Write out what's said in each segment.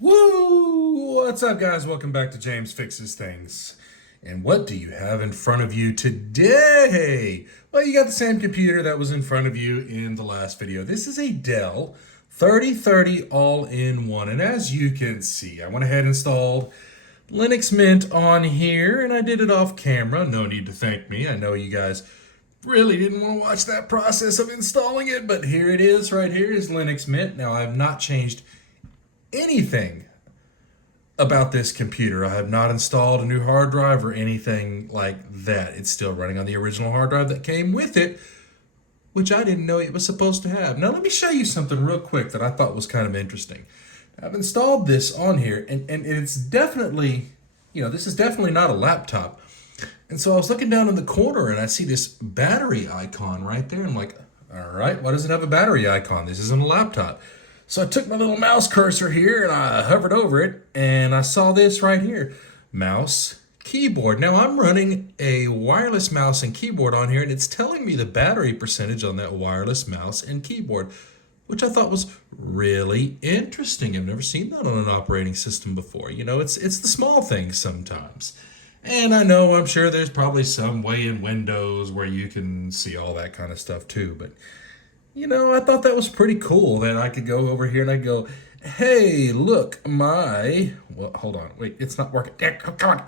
Woo! What's up, guys? Welcome back to James Fixes Things. And what do you have in front of you today? Well, you got the same computer that was in front of you in the last video. This is a Dell 3030 all-in-one. And as you can see, I went ahead and installed Linux Mint on here, and I did it off camera. No need to thank me. I know you guys really didn't want to watch that process of installing it, but here it is. Right here is Linux Mint. Now, I have not changed anything about this computer. I have not installed a new hard drive or anything like that. It's still running on the original hard drive that came with it, which I didn't know it was supposed to have. Now let me show you something real quick that I thought was kind of interesting. I've installed this on here, and it's definitely, this is definitely not a laptop. And so I was looking down in the corner and I see this battery icon right there. I'm like, all right, why does it have a battery icon? This isn't a laptop. So I took my little mouse cursor here and I hovered over it and I saw this right here, mouse, keyboard. Now I'm running a wireless mouse and keyboard on here, and it's telling me the battery percentage on that wireless mouse and keyboard, which I thought was really interesting. I've never seen that on an operating system before. It's the small things sometimes. And I know, I'm sure there's probably some way in Windows where you can see all that kind of stuff too, but I thought that was pretty cool that I could go over here and I go, hey, look, well, hold on, wait, it's not working. Come on.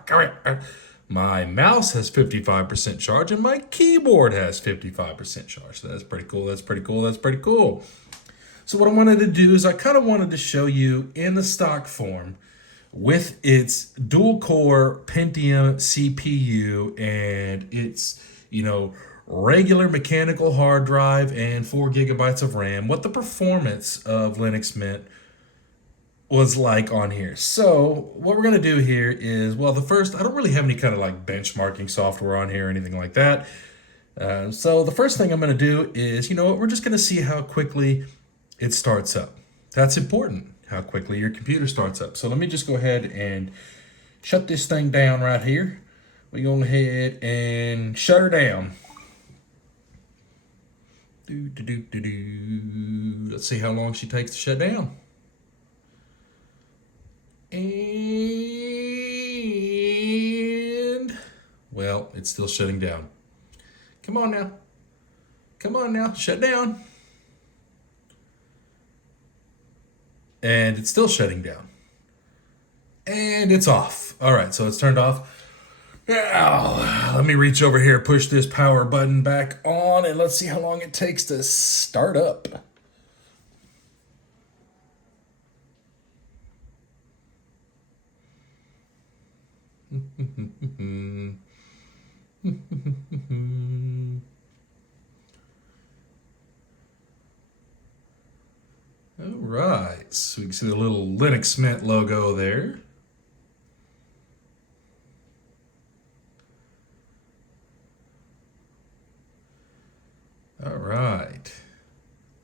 My mouse has 55% charge and my keyboard has 55% charge. So that's pretty cool. That's pretty cool. That's pretty cool. So what I wanted to do is I kind of wanted to show you in the stock form with its dual core Pentium CPU and its, regular mechanical hard drive and 4 gigabytes of RAM, what the performance of Linux Mint was like on here. So what we're going to do here is, well, I don't really have any kind of like benchmarking software on here or anything like that. So the first thing I'm going to do is, we're just going to see how quickly it starts up. That's important, how quickly your computer starts up. So let me just go ahead and shut this thing down right here. We go ahead and shut her down. Let's see how long she takes to shut down. And, well, it's still shutting down. Come on now. Come on now, shut down. And it's still shutting down. And it's off. All right, so it's turned off. Now, let me reach over here, push this power button back on, and let's see how long it takes to start up. All right, so you can see the little Linux Mint logo there. All right.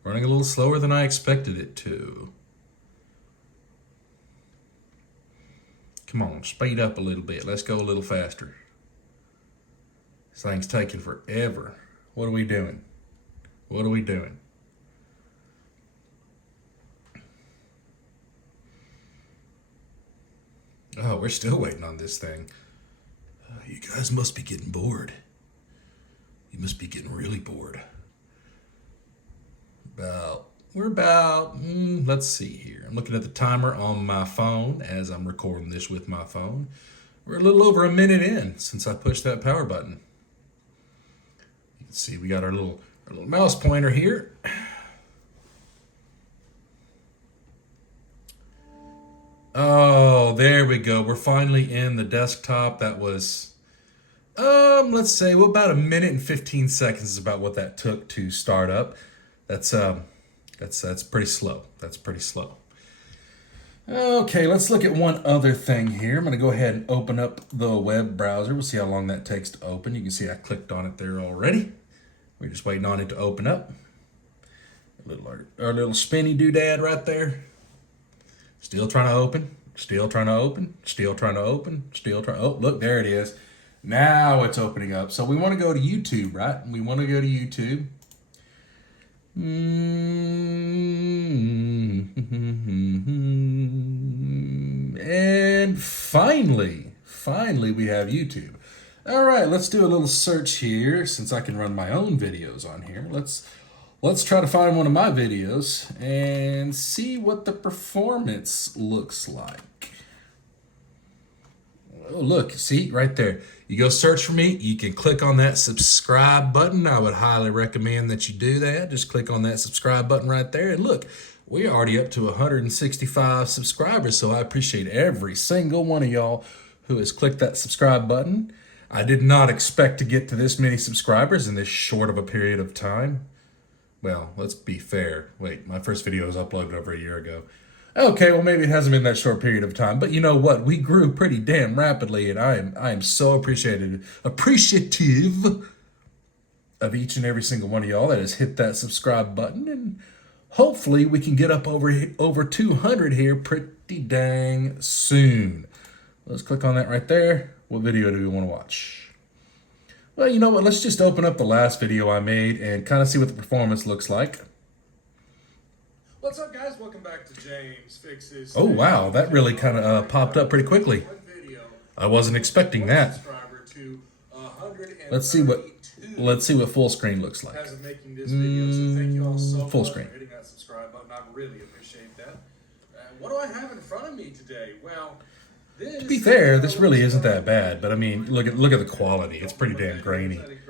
Running a little slower than I expected it to. Come on, speed up a little bit. Let's go a little faster. This thing's taking forever. What are we doing? What are we doing? Oh, we're still waiting on this thing. You guys must be getting bored. You must be getting really bored. Let's see here. I'm looking at the timer on my phone as I'm recording this with my phone. We're a little over a minute in since I pushed that power button. You can see we got our little mouse pointer here. Oh, there we go. We're finally in the desktop. That was, let's say, well, about a minute and 15 seconds is about what that took to start up. That's pretty slow. That's pretty slow. Okay, let's look at one other thing here. I'm going to go ahead and open up the web browser. We'll see how long that takes to open. You can see I clicked on it there already. We're just waiting on it to open up. Our little spinny doodad right there. Still trying to open. Still trying to open. Still trying to open. Oh, look, there it is. Now it's opening up. So we want to go to YouTube, right? We want to go to YouTube. And finally we have YouTube. All right, let's do a little search here since I can run my own videos on here. Let's try to find one of my videos and see what the performance looks like. Oh, look, see right there. You go search for me. You can click on that subscribe button. I would highly recommend that you do that. Just click on that subscribe button right there. And look, we're already up to 165 subscribers. So I appreciate every single one of y'all who has clicked that subscribe button. I did not expect to get to this many subscribers in this short of a period of time. Well, let's be fair. Wait, my first video was uploaded over a year ago. Okay, well, maybe it hasn't been that short period of time, but you know what? We grew pretty damn rapidly, and I am so appreciative of each and every single one of y'all that has hit that subscribe button, and hopefully we can get up over 200 here pretty dang soon. Let's click on that right there. What video do we want to watch? Well, you know what? Let's just open up the last video I made and kind of see what the performance looks like. What's up, guys? Welcome back to James Fixes. Oh, wow. That really kind of popped up pretty quickly. I wasn't expecting that. Let's see what full screen looks like. Full screen. Hitting that subscribe button. I really appreciate that. What do I have in front of me today? Well, to be fair, this really isn't that bad, but I mean, look at the quality. It's pretty damn grainy. This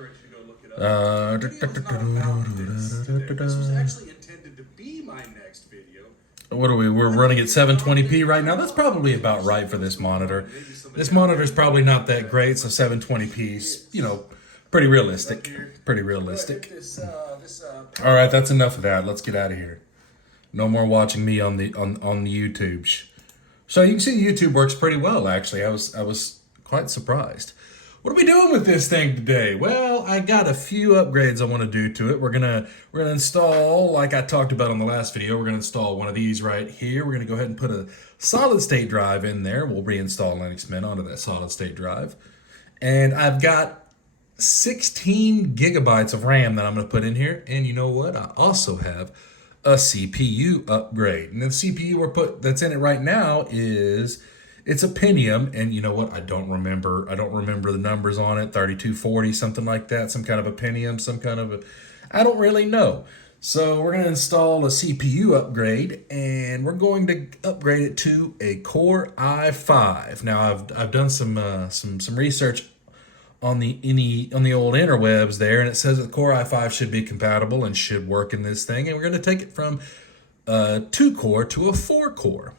was actually intended to be my next video. What are we? We're running at 720p right now. That's probably about right for this monitor. This monitor's probably not that great, so 720p's, you know, pretty realistic. Pretty realistic. All right, that's enough of that. Let's get out of here. No more watching me on the YouTube. So you can see YouTube works pretty well, actually. I was quite surprised. What are we doing with this thing today? Well, I got a few upgrades I want to do to it. We're gonna install, like I talked about on the last video, we're gonna install one of these right here. We're gonna go ahead and put a solid state drive in there. We'll reinstall Linux Mint onto that solid state drive. And I've got 16 gigabytes of RAM that I'm gonna put in here. And you know what? I also have a CPU upgrade. And the CPU that's in it right now it's a Pentium, and you know what? I don't remember the numbers on it. 3240, something like that. Some kind of a Pentium, I don't really know. So we're going to install a CPU upgrade, and we're going to upgrade it to a Core i5. Now I've done some research on the old interwebs there, and it says that the Core i5 should be compatible and should work in this thing. And we're going to take it from a 2-core to a 4-core.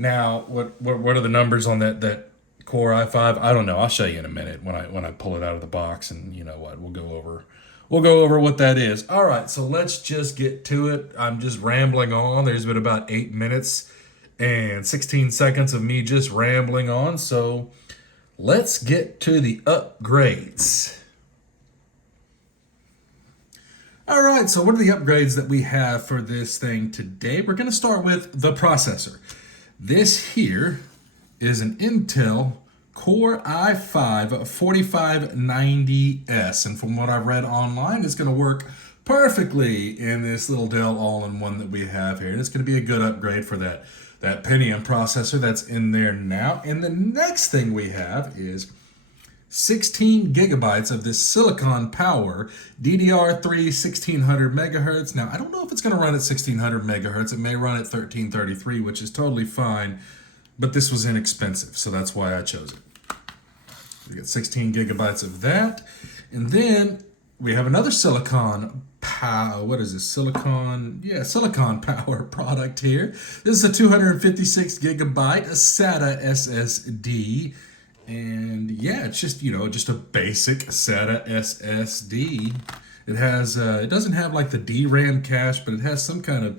Now, what are the numbers on that Core i5? I don't know. I'll show you in a minute when I pull it out of the box, and you know what? We'll go over what that is. All right, so let's just get to it. I'm just rambling on. There's been about 8 minutes and 16 seconds of me just rambling on. So let's get to the upgrades. All right, so what are the upgrades that we have for this thing today? We're going to start with the processor. This here is an Intel Core i5 4590S, and from what I've read online, it's going to work perfectly in this little Dell all-in-one that we have here. And it's going to be a good upgrade for that Pentium processor that's in there now. And the next thing we have is 16 gigabytes of this Silicon Power DDR3 1600 megahertz. Now, I don't know if it's going to run at 1600 megahertz. It may run at 1333, which is totally fine, but this was inexpensive, so that's why I chose it. We got 16 gigabytes of that. And then we have another Silicon Power, Silicon Power product here. This is a 256 gigabyte SATA SSD. And yeah, it's just a basic SATA SSD. It has it doesn't have like the DRAM cache, but it has some kind of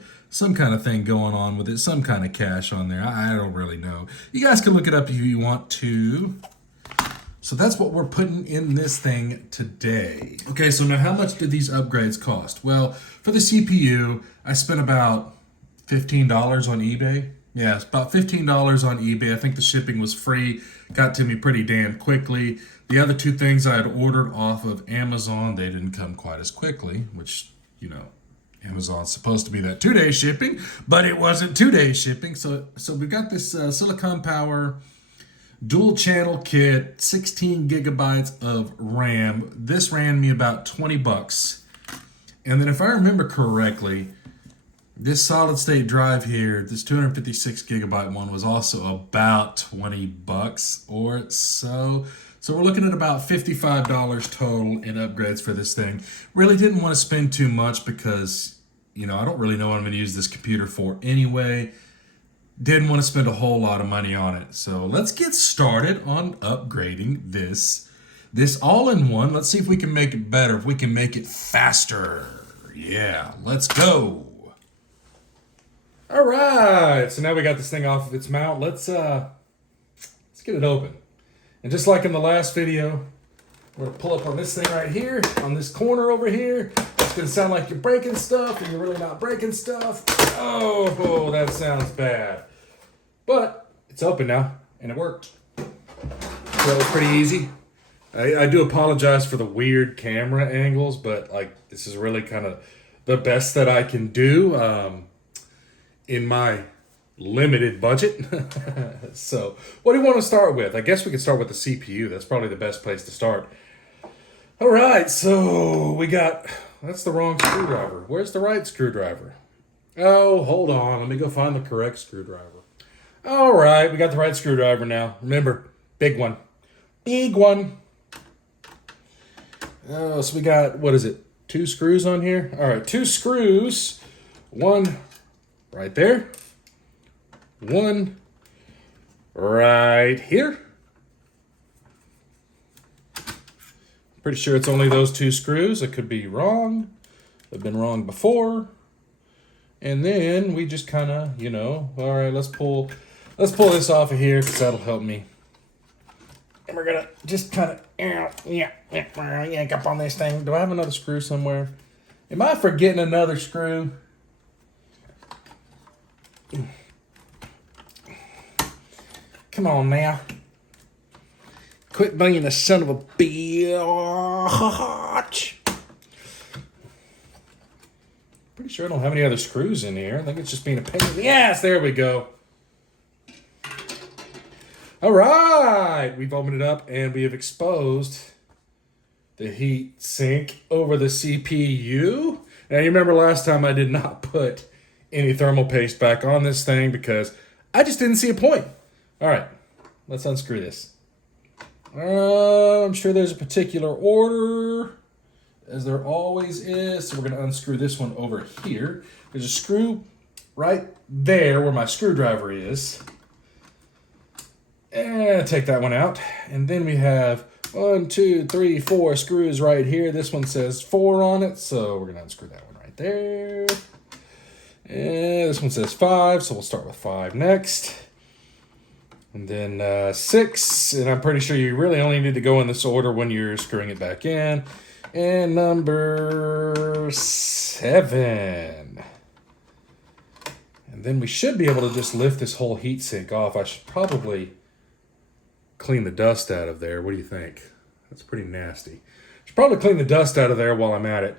thing going on with it, some kind of cache on there. I don't really know. You guys can look it up if you want to. So that's what we're putting in this thing today. Okay, so now how much did these upgrades cost? Well, for the CPU, I spent about $15 on eBay. Yeah, it's about $15 on eBay. I think the shipping was free. Got to me pretty damn quickly. The other two things I had ordered off of Amazon, they didn't come quite as quickly, which, Amazon's supposed to be that 2-day shipping, but it wasn't 2-day shipping. So we've got this Silicon Power dual channel kit, 16 gigabytes of RAM. This ran me about 20 bucks. And then if I remember correctly, this solid state drive here, this 256 gigabyte one, was also about 20 bucks or so. So we're looking at about $55 total in upgrades for this thing. Really didn't want to spend too much because, I don't really know what I'm going to use this computer for anyway. Didn't want to spend a whole lot of money on it. So let's get started on upgrading this all-in-one. Let's see if we can make it better, if we can make it faster. Yeah, let's go. All right, so now we got this thing off of its mount. Let's get it open. And just like in the last video, we're gonna pull up on this thing right here, on this corner over here. It's gonna sound like you're breaking stuff, and you're really not breaking stuff. Oh, that sounds bad. But it's open now, and it worked. So that was pretty easy. I do apologize for the weird camera angles, but this is really kind of the best that I can do in my limited budget. So what do you want to start with? I guess we can start with the CPU. That's probably the best place to start. All right, so that's the wrong screwdriver. Where's the right screwdriver? Oh, hold on. Let me go find the correct screwdriver. All right, we got the right screwdriver now. Remember, big one. Big one. Oh, so we got, 2 screws on here? All right, 2 screws. One right there. One right here. Pretty sure it's only those 2 screws. I could be wrong. I've been wrong before. And then we just kind of, all right, let's pull this off of here because that'll help me. And we're gonna just kind of yank up on this thing. Do I have another screw somewhere? Am I forgetting another screw? Come on now. Quit being a son of a bitch. Pretty sure I don't have any other screws in here. I think it's just being a pain in the ass. There we go. All right. We've opened it up and we have exposed the heat sink over the CPU. Now, you remember last time I did not put any thermal paste back on this thing because I just didn't see a point. All right, let's unscrew this. I'm sure there's a particular order, as there always is. So we're going to unscrew this one over here. There's a screw right there where my screwdriver is. And take that one out. And then we have 1, 2, 3, 4 screws right here. This one says 4 on it, so we're going to unscrew that one right there. And this one says 5, so we'll start with 5 next. And then 6, and I'm pretty sure you really only need to go in this order when you're screwing it back in. And number 7. And then we should be able to just lift this whole heatsink off. I should probably clean the dust out of there. What do you think? That's pretty nasty. Should probably clean the dust out of there while I'm at it,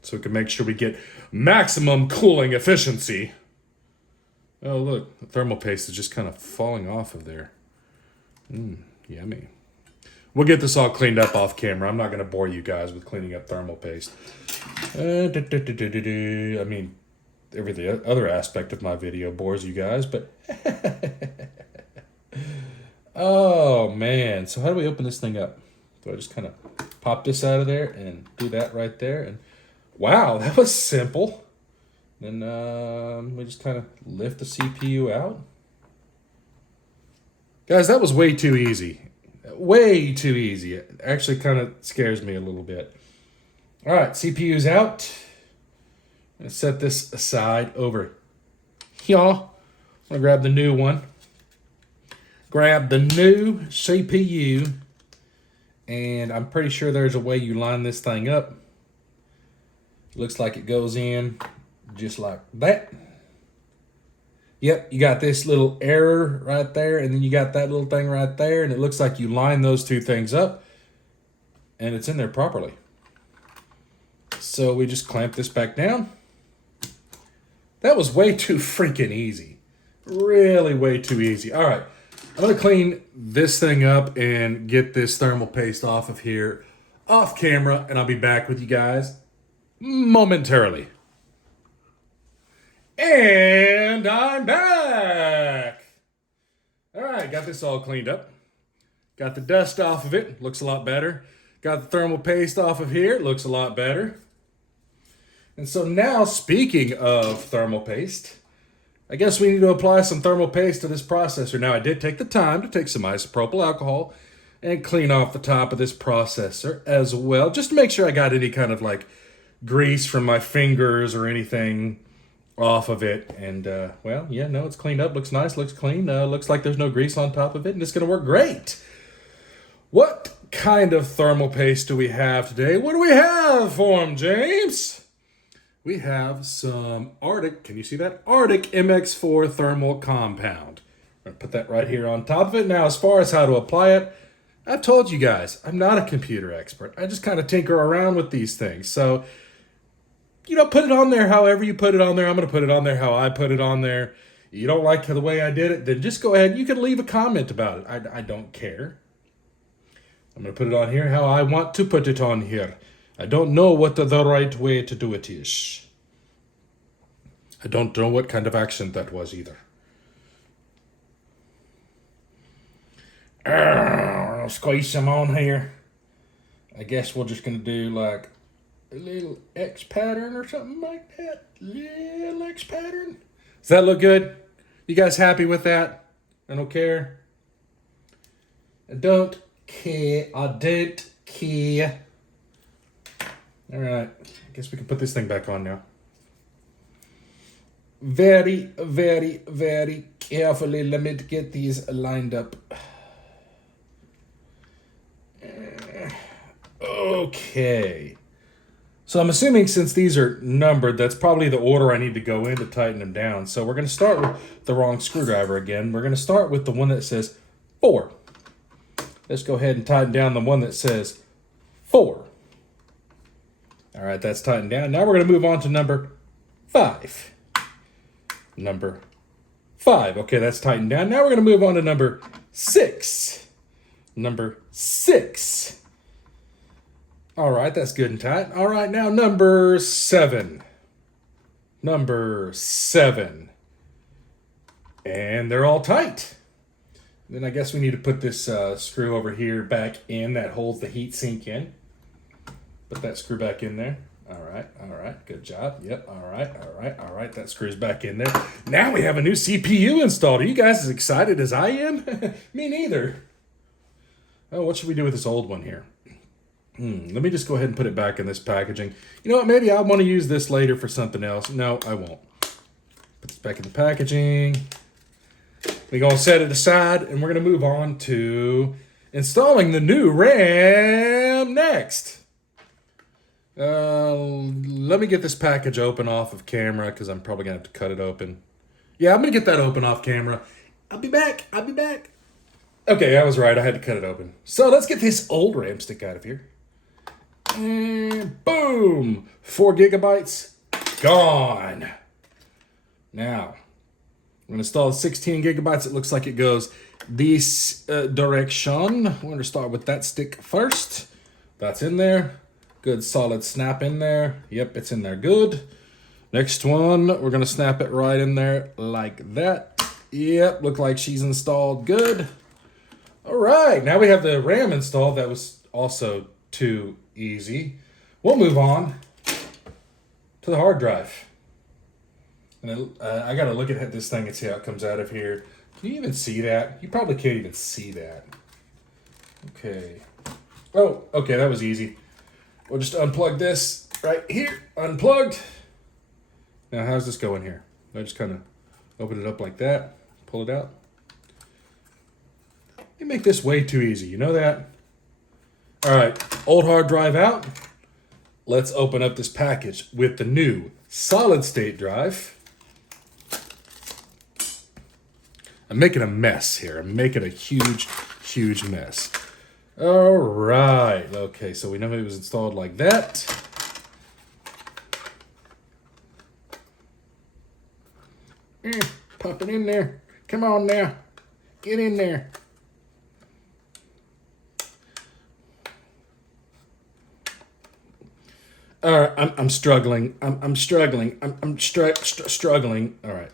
so we can make sure we get maximum cooling efficiency. Oh, look, the thermal paste is just kind of falling off of there. Yummy. We'll get this all cleaned up off camera. I'm not going to bore you guys with cleaning up thermal paste. I mean, every other aspect of my video bores you guys, but... Oh, man. So how do we open this thing up? Do I just kind of pop this out of there and do that right there? And wow, that was simple. Then we just kind of lift the CPU out. Guys, that was way too easy. Way too easy. It actually kind of scares me a little bit. All right, CPU's out. I'm going to set this aside over here. I'm going to grab the new one. Grab the new CPU. And I'm pretty sure there's a way you line this thing up. Looks like it goes in just like that. Yep, you got this little error right there, and then you got that little thing right there, and it looks like you line those two things up, and it's in there properly. So we just clamp this back down. That was way too freaking easy. Really way too easy. All right. I'm going to clean this thing up and get this thermal paste off of here, off camera, and I'll be back with you guys momentarily. And I'm back. All right, got this all cleaned up. Got the dust off of it, looks a lot better. Got the thermal paste off of here, looks a lot better. And so now, speaking of thermal paste, I guess we need to apply some thermal paste to this processor. Now, I did take the time to take some isopropyl alcohol and clean off the top of this processor as well, just to make sure I got any kind of like grease from my fingers or anything off of it. And well, yeah, no, it's cleaned up, looks nice, looks clean, looks like there's no grease on top of it, and it's gonna work great. What kind of thermal paste do we have today? What do we have for him, James? We have some Arctic, can you see that? Arctic MX4 thermal compound. I'm gonna put that right here on top of it. Now, as far as how to apply it, I've told you guys, I'm not a computer expert. I just kind of tinker around with these things. So, you know, put it on there however you put it on there. I'm going to put it on there how I put it on there. You don't like the way I did it, then just go ahead. You can leave a comment about it. I don't care. I'm going to put it on here how I want to put it on here. I don't know what the right way to do it is. I don't know what kind of accent that was either. I'll squeeze some on here. I guess we're just going to do like a little X pattern or something like that. Little X pattern. Does that look good? You guys happy with that? I don't care. I don't care. I don't care. All right. I guess we can put this thing back on now. Very, very, very carefully. Let me get these lined up. Okay. So I'm assuming since these are numbered, that's probably the order I need to go in to tighten them down. So we're going to start with the wrong screwdriver again. We're going to start with the one that says 4. Let's go ahead and tighten down the one that says 4. All right, that's tightened down. Now we're going to move on to number 5. Number 5. Okay, that's tightened down. Now we're going to move on to number 6. Number 6. All right, that's good and tight. All right, now number 7. Number 7. And they're all tight. Then I guess we need to put this screw over here back in that holds the heat sink in. Put that screw back in there. All right, good job. Yep, all right, that screws back in there. Now we have a new CPU installed. Are you guys as excited as I am? Me neither. Oh, what should we do with this old one here? Let me just go ahead and put it back in this packaging. You know what, maybe I want to use this later for something else. No, I won't. Put this back in the packaging. We're going to set it aside, and we're going to move on to installing the new RAM next. Let me get this package open off of camera, because I'm probably going to have to cut it open. Yeah, I'm going to get that open off camera. I'll be back. Okay, I was right. I had to cut it open. So let's get this old RAM stick out of here. And boom! 4 gigabytes gone. Now, I'm going to install 16 gigabytes. It looks like it goes this direction. We're going to start with that stick first. That's in there. Good solid snap in there. Yep, it's in there good. Next one, we're going to snap it right in there like that. Yep, look like she's installed good. All right, now we have the RAM installed. That was also too easy. We'll move on to the hard drive. And I got to look at this thing and see how it comes out of here. Can you even see that? You probably can't even see that. Okay. Oh, okay, that was easy. We'll just unplug this right here. Unplugged. Now, how's this going here? I just kind of open it up like that. Pull it out. You make this way too easy. You know that? All right, old hard drive out. Let's open up this package with the new solid state drive. I'm making a mess here. I'm making a huge, huge mess. All right. Okay, so we know it was installed like that. Pop it in there. Come on now. Get in there. All right, I'm struggling. I'm struggling. I'm struggling. All right.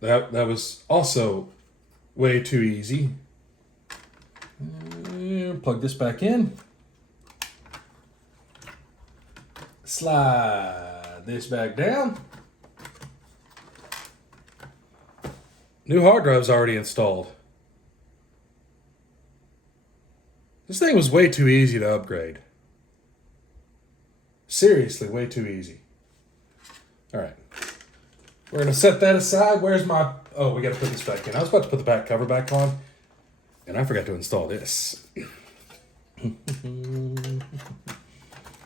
That was also way too easy. Plug this back in. Slide this back down. New hard drive's already installed. This thing was way too easy to upgrade. Seriously, way too easy. All right. We're going to set that aside. Where's my... Oh, we got to put this back in. I was about to put the back cover back on, and I forgot to install this.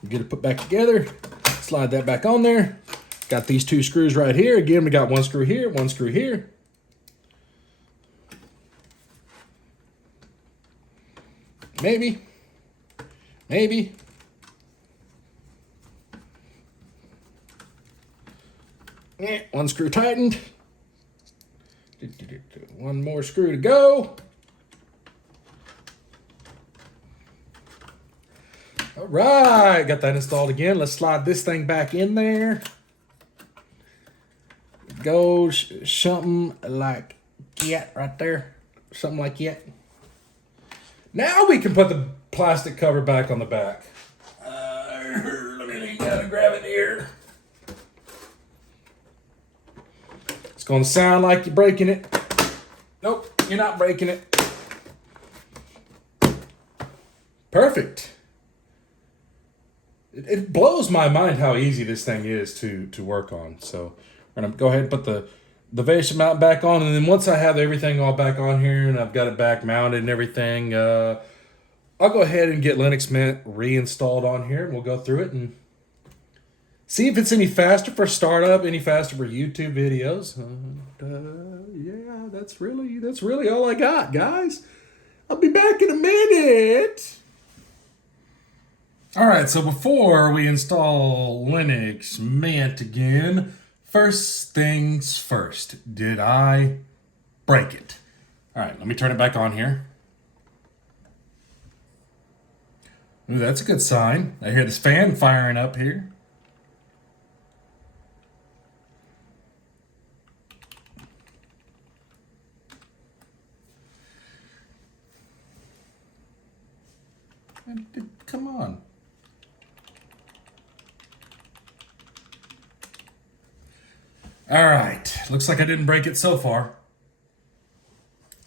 Get it put back together. Slide that back on there. Got these two screws right here. Again, we got one screw here, one screw here. Maybe. One screw tightened. One more screw to go. All right, got that installed again. Let's slide this thing back in there. Go something like that right there. Something like that. Now we can put the plastic cover back on the back. Let me lean down and grab it here. It's going to sound like you're breaking it. Nope, you're not breaking it. Perfect. It blows my mind how easy this thing is to work on. So I'm going to go ahead and put the Vesa mount back on. And then once I have everything all back on here and I've got it back mounted and everything, I'll go ahead and get Linux Mint reinstalled on here. And we'll go through it and see if it's any faster for startup, any faster for YouTube videos. Yeah, that's really all I got, guys. I'll be back in a minute. All right, so before we install Linux Mint again, first things first, did I break it? All right, let me turn it back on here. Ooh, that's a good sign. I hear this fan firing up here. Come on. All right, looks like I didn't break it so far.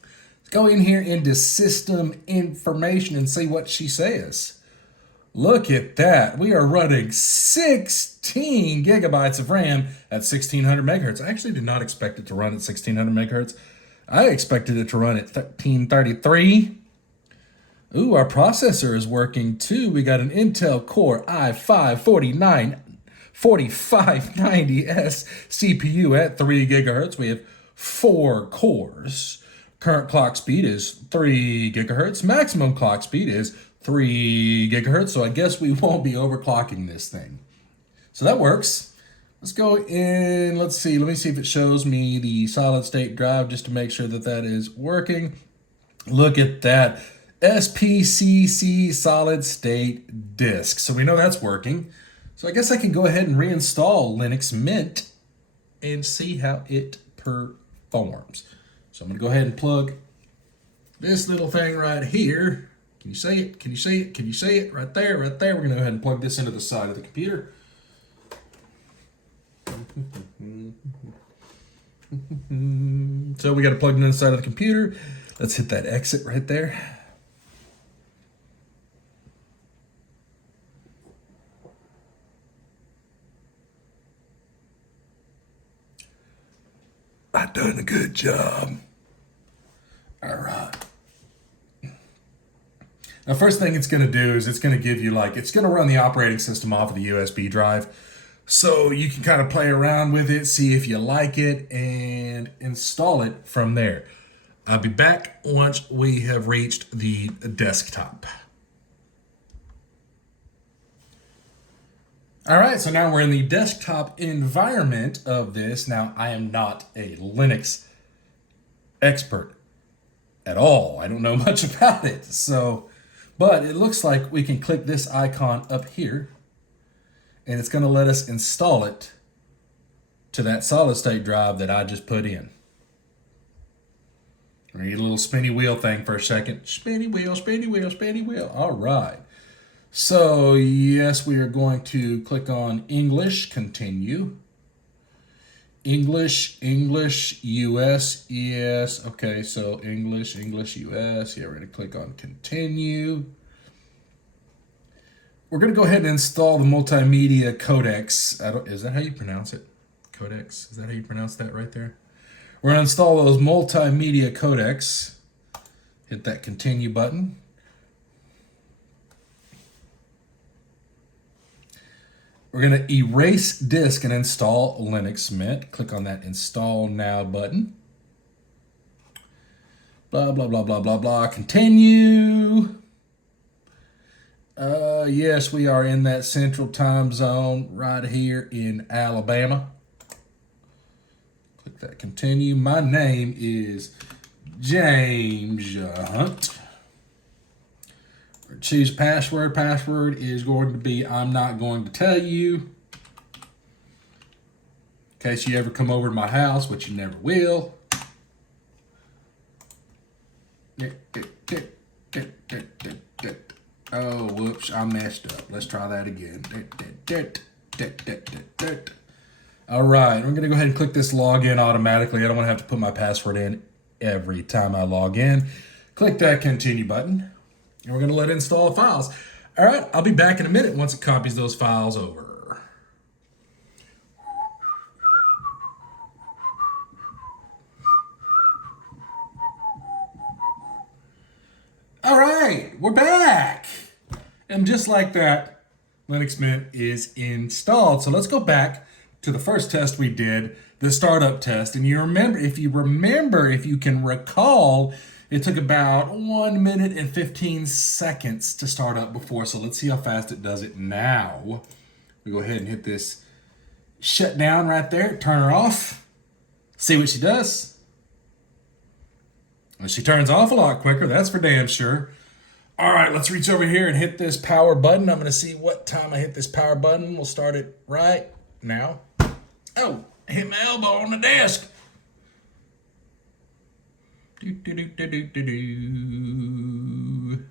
Let's go in here into system information and see what she says. Look at that. We are running 16 gigabytes of RAM at 1600 megahertz. I actually did not expect it to run at 1600 megahertz. I expected it to run at 1333. Ooh, our processor is working too. We got an Intel Core i5 4590S CPU at 3 gigahertz. We have 4 cores. Current clock speed is 3 gigahertz. Maximum clock speed is 3 gigahertz. So I guess we won't be overclocking this thing. So that works. Let's go in. Let's see. Let me see if it shows me the solid state drive just to make sure that that is working. Look at that. SPCC solid state disk. So we know that's working. So I guess I can go ahead and reinstall Linux Mint and see how it performs. So I'm going to go ahead and plug this little thing right here. Can you see it? Can you see it? Can you see it? Right there, right there. We're going to go ahead and plug this into the side of the computer. So we got to plug it into the side of the computer. Let's hit that exit right there. I done a good job. All right. Now, first thing it's going to do is it's going to give you it's going to run the operating system off of the USB drive. So you can kind of play around with it, see if you like it, and install it from there. I'll be back once we have reached the desktop. All right, so now we're in the desktop environment of this. Now, I am not a Linux expert at all. I don't know much about it. So, but it looks like we can click this icon up here, and it's going to let us install it to that solid state drive that I just put in. We're going to get a little spinny wheel thing for a second. Spinny wheel, spinny wheel, spinny wheel. All right. So, yes, we are going to click on English, continue. English, US, yes. Okay, so English, US. Yeah, we're going to click on continue. We're going to go ahead and install the multimedia codecs. Is that how you pronounce it? Codecs? Is that how you pronounce that right there? We're going to install those multimedia codecs. Hit that continue button. We're going to erase disk and install Linux Mint. Click on that install now button. Blah, blah, blah, blah, blah, blah. Continue. Yes, we are in that central time zone right here in Alabama. Click that continue. My name is James Hunt. Choose password. Password is going to be I'm not going to tell you. In case you ever come over to my house, which you never will. Oh, whoops, I messed up. Let's try that again. All right, we're going to go ahead and click this login automatically. I don't want to have to put my password in every time I log in. Click that continue button, and we're going to let it install the files. All right, I'll be back in a minute once it copies those files over. All right, we're back. And just like that, Linux Mint is installed. So let's go back to the first test we did, the startup test. And if you can recall, it took about 1 minute and 15 seconds to start up before. So let's see how fast it does it now. We go ahead and hit this shut down right there, turn her off, see what she does. Well, she turns off a lot quicker, that's for damn sure. All right, let's reach over here and hit this power button. I'm going to see what time I hit this power button. We'll start it right now. Oh, I hit my elbow on the desk. Do, do, do, do, do, do, do.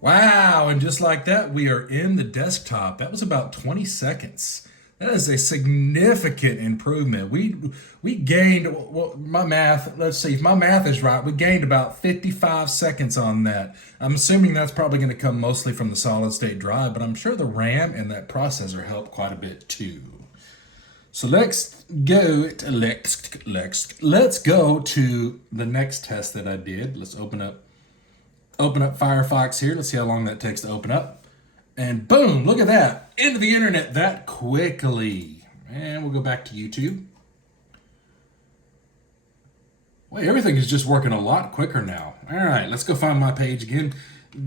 Wow, and just like that, we are in the desktop. That was about 20 seconds. That is a significant improvement. We gained, well, my math, let's see, if my math is right, we gained about 55 seconds on that. I'm assuming that's probably going to come mostly from the solid state drive, but I'm sure the RAM and that processor helped quite a bit too. So let's go to the next test that I did. Let's open up Firefox here. Let's see how long that takes to open up. And boom, look at that. Into the internet that quickly. And we'll go back to YouTube. Wait, everything is just working a lot quicker now. All right, let's go find my page again.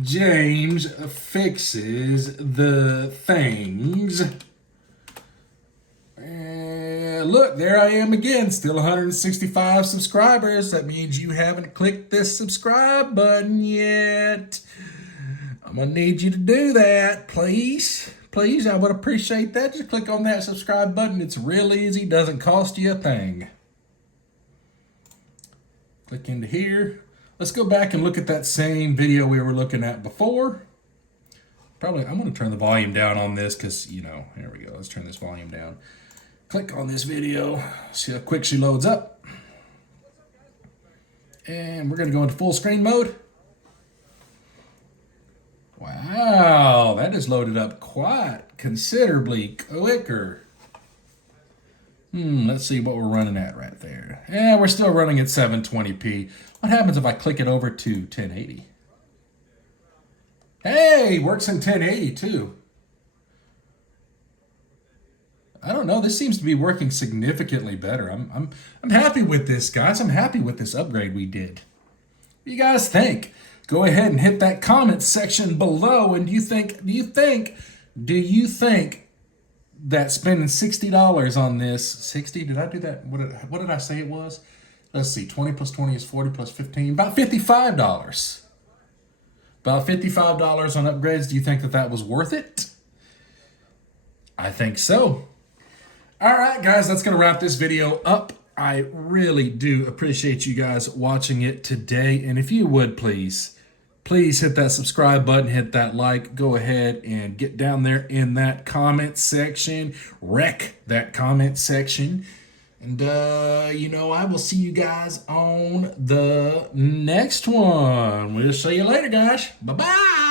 James Fixes the Things. And look, there I am again. Still 165 subscribers. That means you haven't clicked this subscribe button yet. I'm going to need you to do that, please. Please, I would appreciate that. Just click on that subscribe button. It's real easy. Doesn't cost you a thing. Click into here. Let's go back and look at that same video we were looking at before. I'm going to turn the volume down on this because, here we go. Let's turn this volume down. Click on this video. See how quick she loads up. And we're going to go into full screen mode. Wow, that is loaded up quite considerably quicker. Let's see what we're running at right there. Yeah, we're still running at 720p. What happens if I click it over to 1080? Hey, works in 1080 too. I don't know. This seems to be working significantly better. I'm happy with this, guys. I'm happy with this upgrade we did. What do you guys think? Go ahead and hit that comment section below. And do you think that spending $60 on this, 60, did I do that? What did I say it was? Let's see, 20 plus 20 is 40 plus 15, about $55. About $55 on upgrades. Do you think that was worth it? I think so. All right, guys, that's going to wrap this video up. I really do appreciate you guys watching it today. And if you would, please hit that subscribe button, hit that like, go ahead and get down there in that comment section, wreck that comment section. And, I will see you guys on the next one. We'll see you later, guys. Bye-bye.